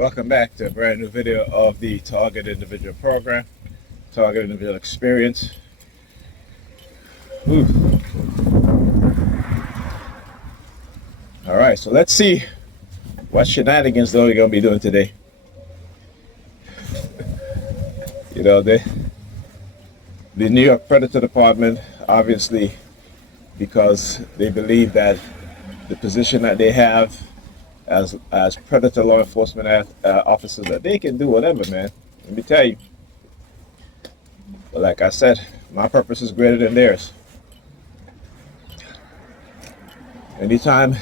Welcome back to a brand new video of the Target Individual Program, Target Individual Experience. Ooh. All right, so let's see what shenanigans though we're gonna be doing today. You know, the New York Predator Department, obviously, because they believe that the position that they have as predator law enforcement officers, that they can do whatever, man. Let me tell you. But like I said, my purpose is greater than theirs. Anytime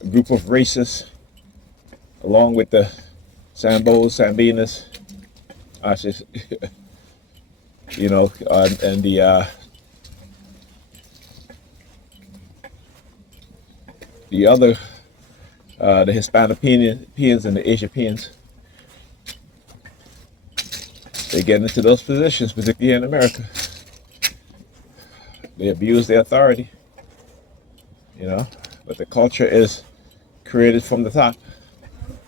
a group of racists, along with the Sambos, Sambinas, you know, and the other, the Hispanopeans and the Asians, they get into those positions, particularly in America. They abuse their authority, you know, but the culture is created from the top,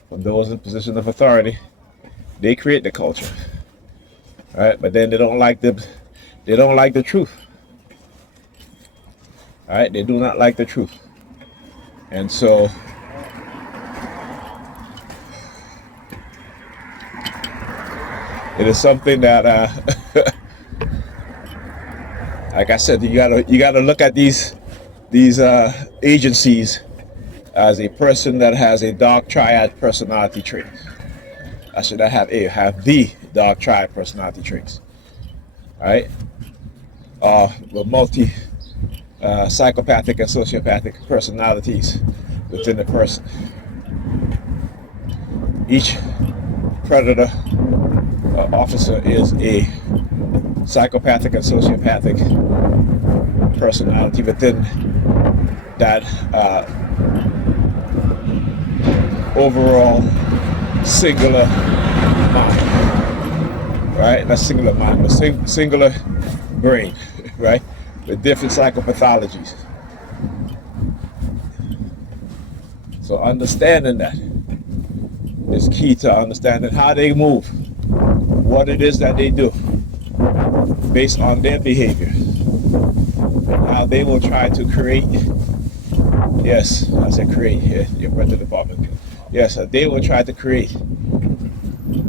from those in position of authority. They create the culture, all right? But then they don't like the truth, all right? They do not like the truth, and so it is something that, like I said, you gotta look at these agencies as a person that has a dark triad personality trait. I should have the dark triad personality traits. All right, with multi psychopathic and sociopathic personalities within the person. Each predator officer is a psychopathic and sociopathic personality within that overall singular mind, right? Not singular mind, but singular brain, right? With different psychopathologies. So understanding that is key to understanding how they move, what it is that they do based on their behavior, and how they will try to create, yes, I said create, yeah, your Predator Department, yes, they will try to create,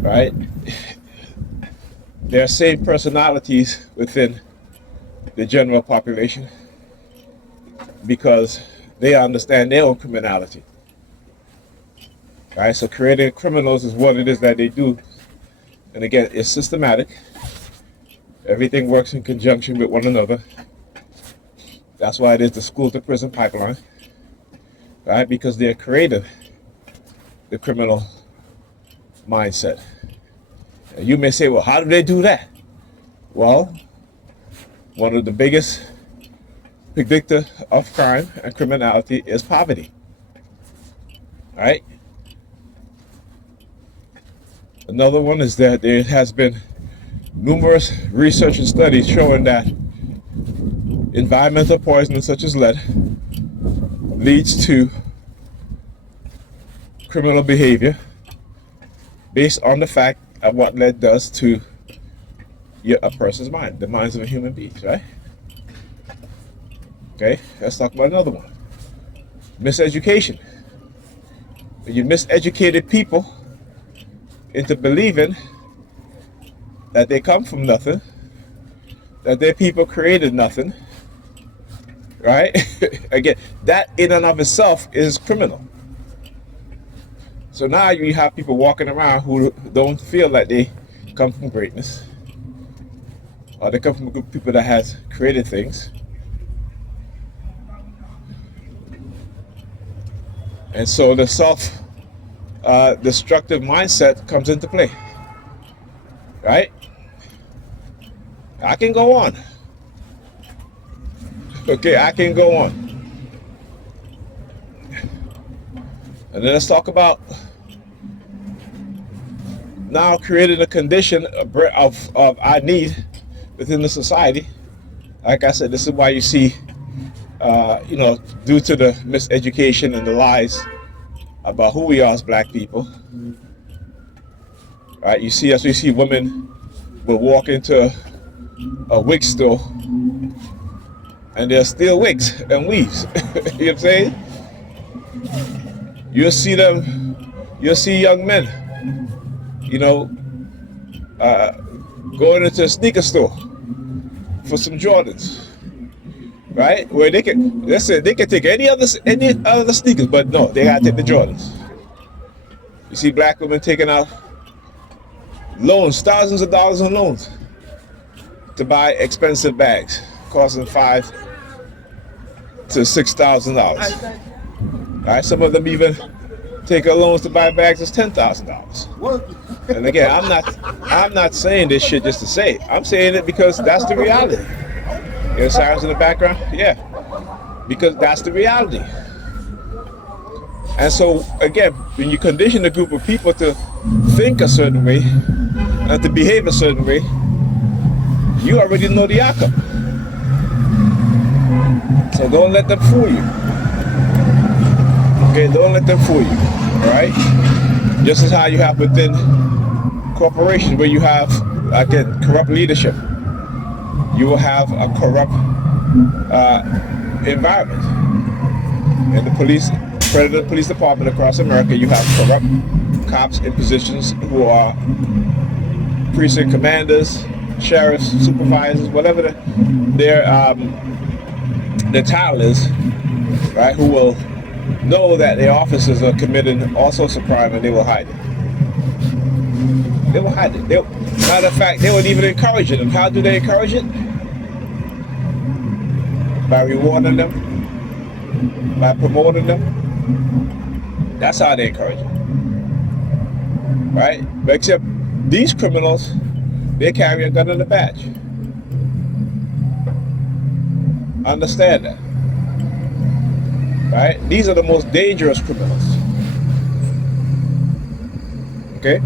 right, their same personalities within the general population, because they understand their own criminality. Right, so creating criminals is what it is that they do. And again, it's systematic. Everything works in conjunction with one another. That's why it is the school to prison pipeline. Right, because they're creative, the criminal mindset. And you may say, well, how do they do that? Well, one of the biggest predictor of crime and criminality is poverty. Right? Another one is that there has been numerous research and studies showing that environmental poisoning such as lead leads to criminal behavior based on the fact of what lead does to a person's mind, the minds of a human being, right? Okay, let's talk about another one. Miseducation. When you miseducated people into believing that they come from nothing, that their people created nothing, right? Again, that in and of itself is criminal. So now you have people walking around who don't feel like they come from greatness, or they come from a group of people that has created things. And so the destructive mindset comes into play, right? I can go on. Okay, I can go on. And then let's talk about now creating a condition of our need within the society. Like I said, this is why you see, you know, due to the miseducation and the lies about who we are as black people, Right? You see, as we see women will walk into a wig store and they're still wigs and weaves. You know what I'm saying? You'll see them, you'll see young men, you know, uh, going into a sneaker store for some Jordans, right? Where they can, let's say, they can take any other sneakers, but no, they gotta take the Jordans. You see black women taking out loans, thousands of dollars on loans to buy expensive bags, costing $5,000 to $6,000. All right, some of them even take out loans to buy bags that's $10,000. And again, I'm not saying this shit just to say it. I'm saying it because that's the reality. You hear sirens in the background? Yeah, because that's the reality. And so again, when you condition a group of people to think a certain way and to behave a certain way, you already know the outcome. So don't let them fool you. Okay, don't let them fool you. All right? Just as how you have within corporations where you have, again, corrupt leadership, you will have a corrupt environment. In the Predator Police Department across America, you have corrupt cops in positions who are precinct commanders, sheriffs, supervisors, whatever their title is, right? Who will know that their officers are committing all sorts of crime and they will hide it. They will hide it. Matter of fact, they would even encourage it. And how do they encourage it? By rewarding them, by promoting them. That's how they encourage it. Right? But except these criminals, they carry a gun and a badge. Understand that. Right? These are the most dangerous criminals. Okay?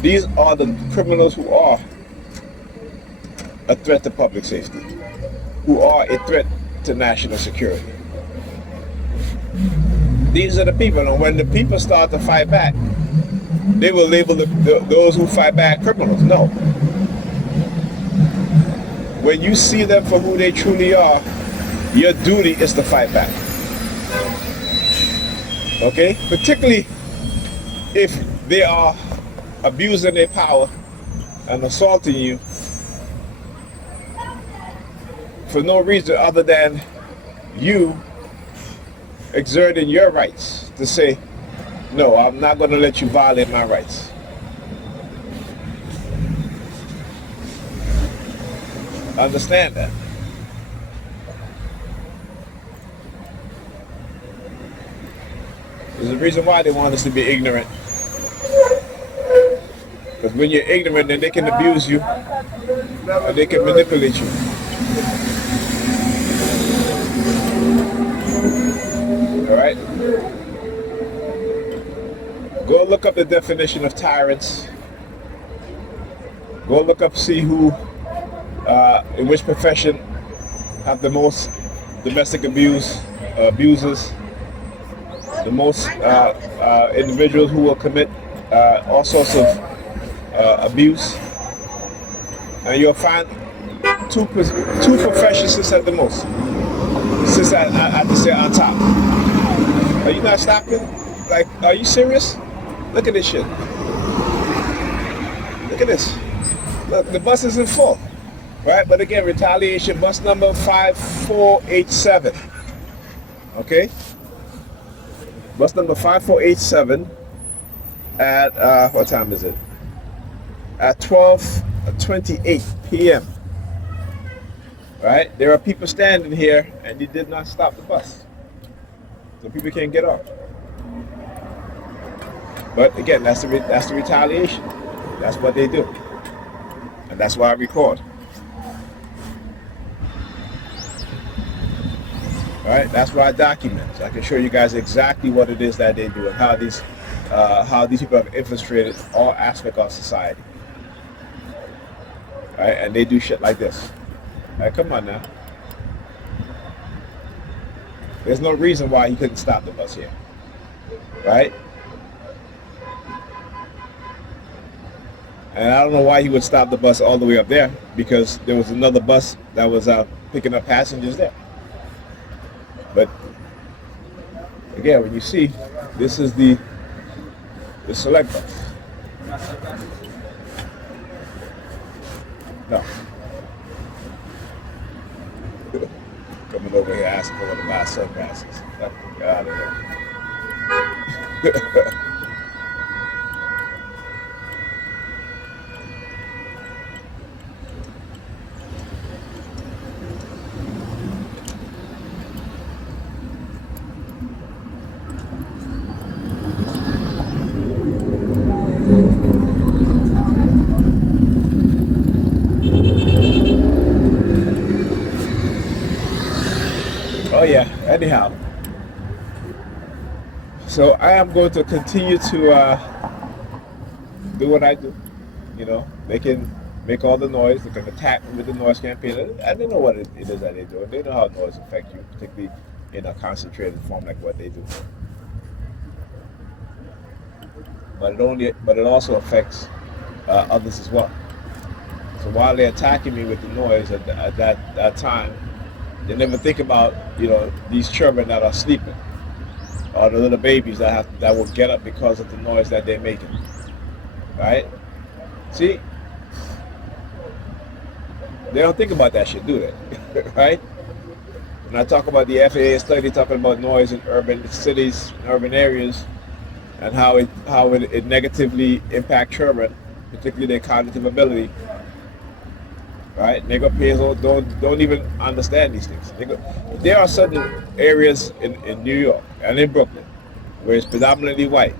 These are the criminals who are a threat to public safety, who are a threat to national security. These are the people, and when the people start to fight back, they will label those who fight back criminals. No. When you see them for who they truly are, your duty is to fight back. Okay? Particularly if they are abusing their power and assaulting you for no reason other than you exerting your rights to say, no, I'm not going to let you violate my rights. Understand that. There's a reason why they want us to be ignorant. Because when you're ignorant, then they can abuse you and they can manipulate you. All right? Go look up the definition of tyrants. Go look up, see who, in which profession have the most domestic abusers, the most individuals who will commit all sorts of abuse, and you'll find two professions sits at the most, sits at on top. Are you not stopping? Like, are you serious? Look at this shit. Look at this. Look, the bus isn't full, right? But again, retaliation, bus number 5487. Okay? Bus number 5487 at, what time is it? At 12:28 p.m. Right? There are people standing here and you did not stop the bus. So people can't get off. But again, that's the retaliation. That's what they do. And that's why I record. All right? That's why I document. So I can show you guys exactly what it is that they do and how these people have infiltrated all aspects of society. All right? And they do shit like this. All right, come on now. There's no reason why he couldn't stop the bus here. Right? And I don't know why he would stop the bus all the way up there, because there was another bus that was picking up passengers there. But again, when you see, this is the select bus. No. Coming over here asking for one to buy sunglasses. Get out of here. Oh yeah, anyhow. So I am going to continue to do what I do. You know, they can make all the noise, they can attack me with the noise campaign. And they know what it is that they do. They know how noise affects you, particularly in a concentrated form like what they do. But it also affects others as well. So while they're attacking me with the noise at that time, they never think about, you know, these children that are sleeping, or the little babies that will get up because of the noise that they're making. Right? See, they don't think about that shit, do they? Right? When I talk about the FAA study talking about noise in urban cities, urban areas, and how it negatively impacts children, particularly their cognitive ability. Right? Nigga don't even understand these things. There are certain areas in New York and in Brooklyn where it's predominantly white,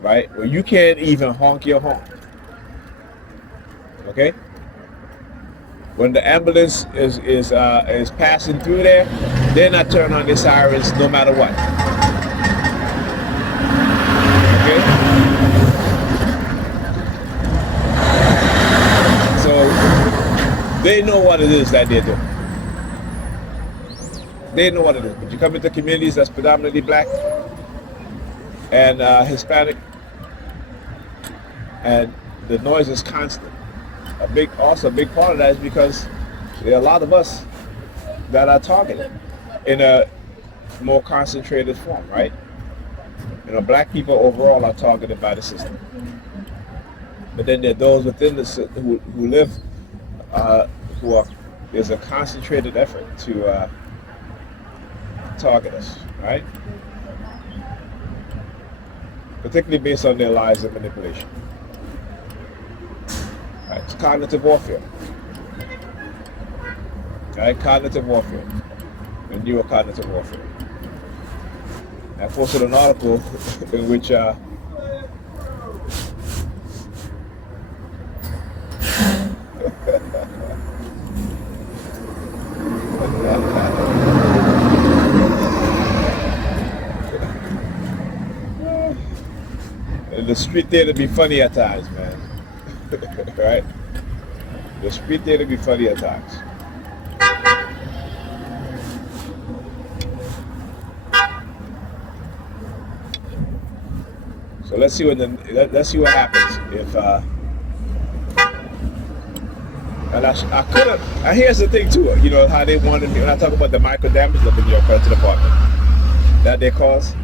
right? Where you can't even honk your horn. Okay? When the ambulance is passing through there, they're not turning on their sirens no matter what. They know what it is that they're doing. They know what it is. But you come into communities that's predominantly black and Hispanic, and the noise is constant. A big part of that is because there are a lot of us that are targeted in a more concentrated form, right? You know, black people overall are targeted by the system. But then there are those within the system who live. There's a concentrated effort to target us, right? Particularly based on their lies and manipulation. Right? It's cognitive warfare. Right? Cognitive warfare. And neurocognitive warfare. I posted an article in which the street theater be funny at times, man. Right? The street theater be funny at times. So let's see what happens if and here's the thing too, you know, how they wanted me when I talk about the micro damage of the New York Predators Department that they caused.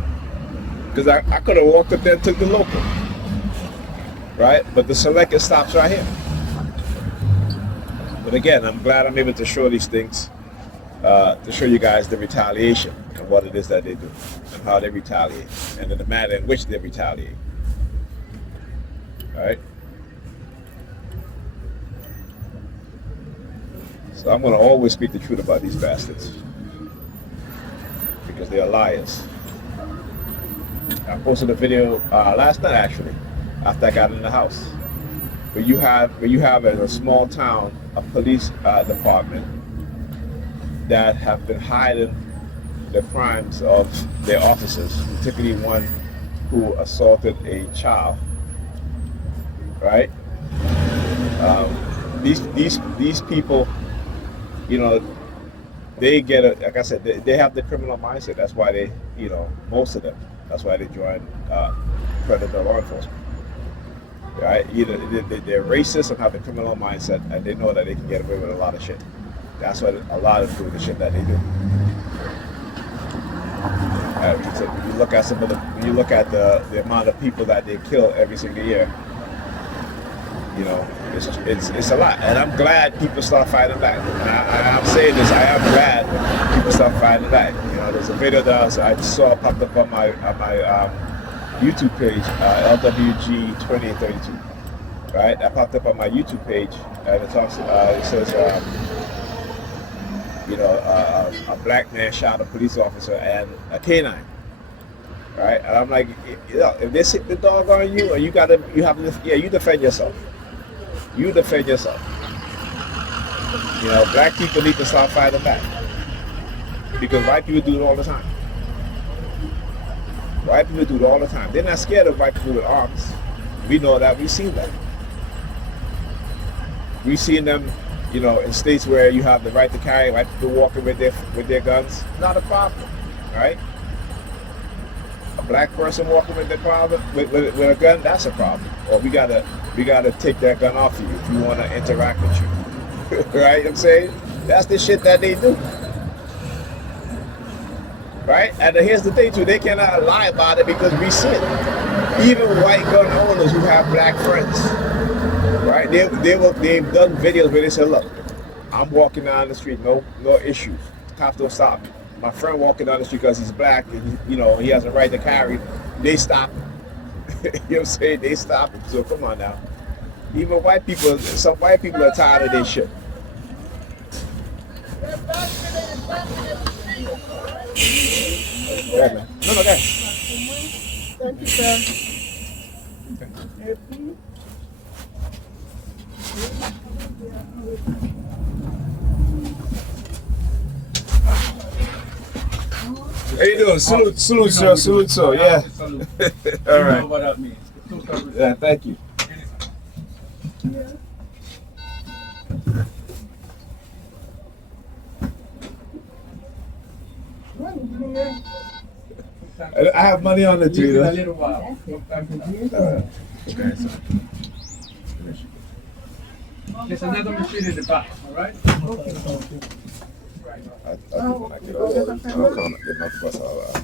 Because I could have walked up there and took the local. Right? But the selector stops right here. But again, I'm glad I'm able to show these things, to show you guys the retaliation and what it is that they do and how they retaliate and in the manner in which they retaliate. Alright? So I'm going to always speak the truth about these bastards. Because they are liars. I posted a video last night actually, after I got in the house. Where you have in a small town a police department that have been hiding the crimes of their officers, particularly one who assaulted a child. Right? These people, you know, they get like I said, they have the criminal mindset. That's why they, you know, most of them. That's why they join Predator law enforcement. right? Either they're racist and have a criminal mindset, and they know that they can get away with a lot of shit. That's what a lot of do the shit that they do. So when you look at when you look at the amount of people that they kill every single year, you know, it's a lot. And I'm glad people start fighting back. And I'm saying this, I am glad people start fighting back. You know, there's a video that I saw popped up on my YouTube page, LWG 2832. Right, that popped up on my YouTube page, and it talks. It says, a black man shot a police officer and a canine. Right, and I'm like, if they sick the dog on you, or you defend yourself. You defend yourself. You know, black people need to start fighting back because white people do it all the time. White people do it all the time. They're not scared of white people with arms. We know that. We've seen that. We've seen them, you know, in states where you have the right to carry, white people walking with their guns. Not a problem, right? A black person walking with their problem with a gun, that's a problem. Or we gotta take that gun off of you if we want to interact with you. Right? I'm saying that's the shit that they do. Right? And here's the thing too, they cannot lie about it because we see it. Even white gun owners who have black friends, right? They've done videos where they say, look, I'm walking down the street, no issues. Cops don't stop me. My friend walking down the street because he's black and he has a right to carry. They stop him. You know what I'm saying? They stop him. So come on now. Even white people, some white people are tired of this shit. Yeah, man. No, that. Thank you, sir. How you doing? Salute, sir. Yeah. All right. You know what that means. Yeah, thank you. I have money on the tree, A though. little while. Okay, so. There's another machine in the back, all right? I can't get my bus all out.